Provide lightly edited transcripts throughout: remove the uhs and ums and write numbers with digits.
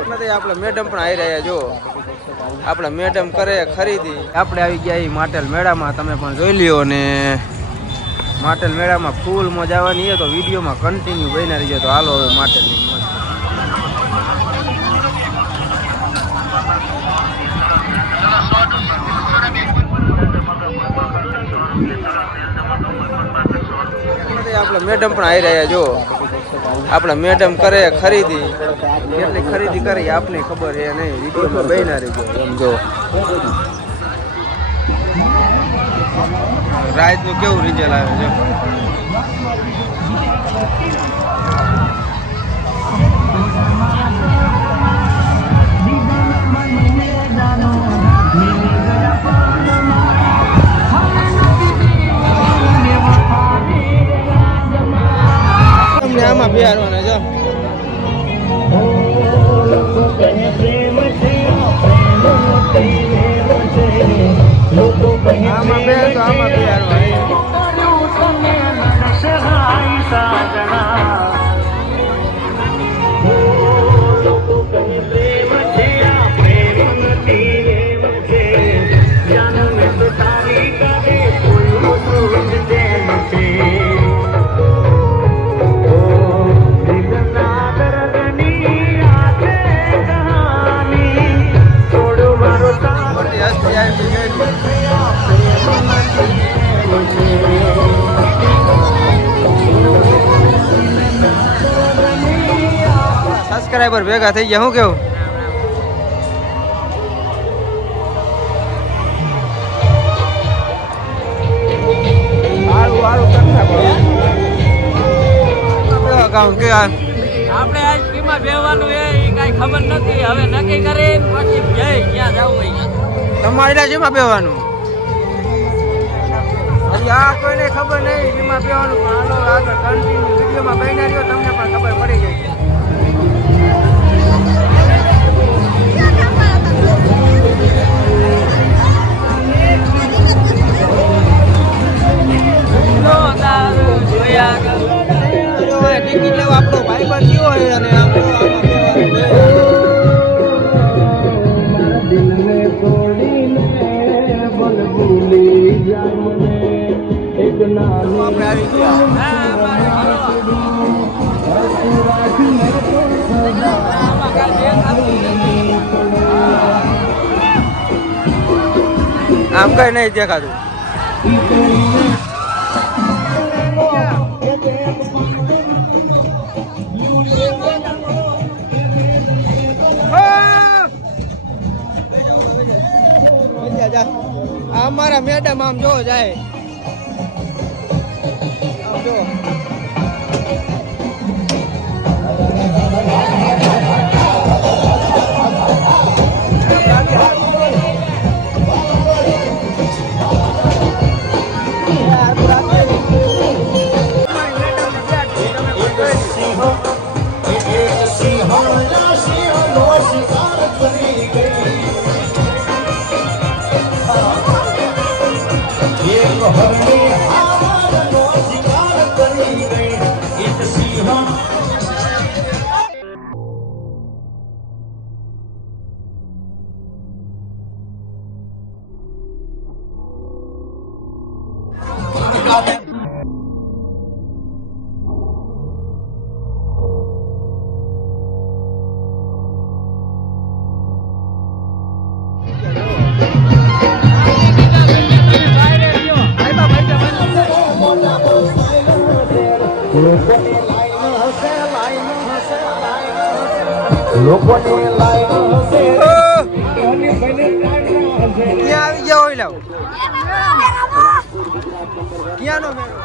એક નથી, આપણે મેડમ પણ આવી રહ્યા જો. આપણે મેડમ કરે ખરીદી. આપણે આવી ગયા એ માટેલ મેળામાં, તમે પણ જોઈ લ્યો. ને માટેલ મેળામાં ફૂલ મોજ આવવાની છે, તો વિડીયોમાં કન્ટિન્યુ બની રહીજો. તો હાલો હવે માટેલની મોજ. આપણે મેડમ પણ આવી રહ્યા જો. આપણે મેડમ કરે ખરીદી. કેટલી ખરીદી કરી આપને ખબર છે નહીં, વિડીયોમાં બની રહીજો. એમ જો રાતનું કેવું રિઝલ્ટ આવે છે. તમને આમાં બિહારવાના જો. આમાં બે તો આમાં બિહારવાના. સબસ્ક્રાઈબર ભેગા થઈ ગયા. શું કેવું? આપણે આજ ફીમાં બેહવાનું એ કઈ ખબર નથી. હવે નક્કી કરીને પછી જઈ ક્યાં જવું. તમારે શેમાં બેહવાનું? આ કોઈને ખબર નહીં શેમાં બેહવાનું. હાલો આગળ કન્ટિન્યુ વિડીયોમાં બની રહ્યો, તમને પણ ખબર પડી જાય. ટિકિટ લેવા આપણો ભાઈ પણ ગયો હોય અને આપણે આવી ગયા. આમ કઈ નહીં દેખાતું. અમારા મેડમ આમ જો જાય. આમ જો લોકોની લાઈન હશે. ક્યાં આવી ગયા હોય લાવ? ક્યાંનો મેળો?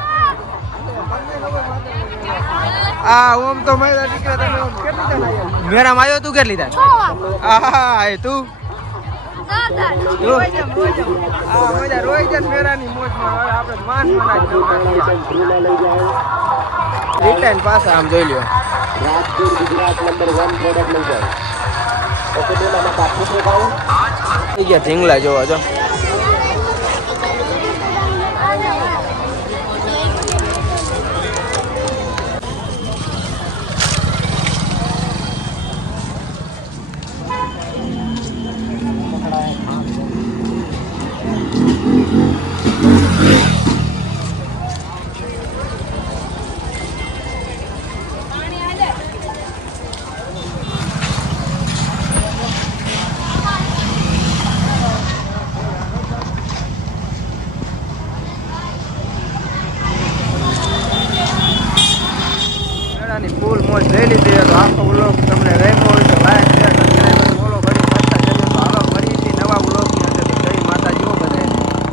આ ઓમ તો મારા દીકરા તમે કેટલી જણ આવ્યા? મેળામાં આવ્યો તું કેટલી જણ? હા એ તું મજા રોઈ જાય મેળાની મોજમાં. હવે આપણે માન રિટર્ન પાછા આમ જોઈ લ્યો. રાજકોટ ગુજરાત નંબર 1 પ્રોડક્ટ લઈ જાય. ઓકે પેલામાં કાપી દેખાવું. થઈ ગયા ઢીંગલા જોવા જો. મેળાની ફૂલ મોજ લઈ લીધી. તો આખો વ્લોગ તમને ગમ્યો હોય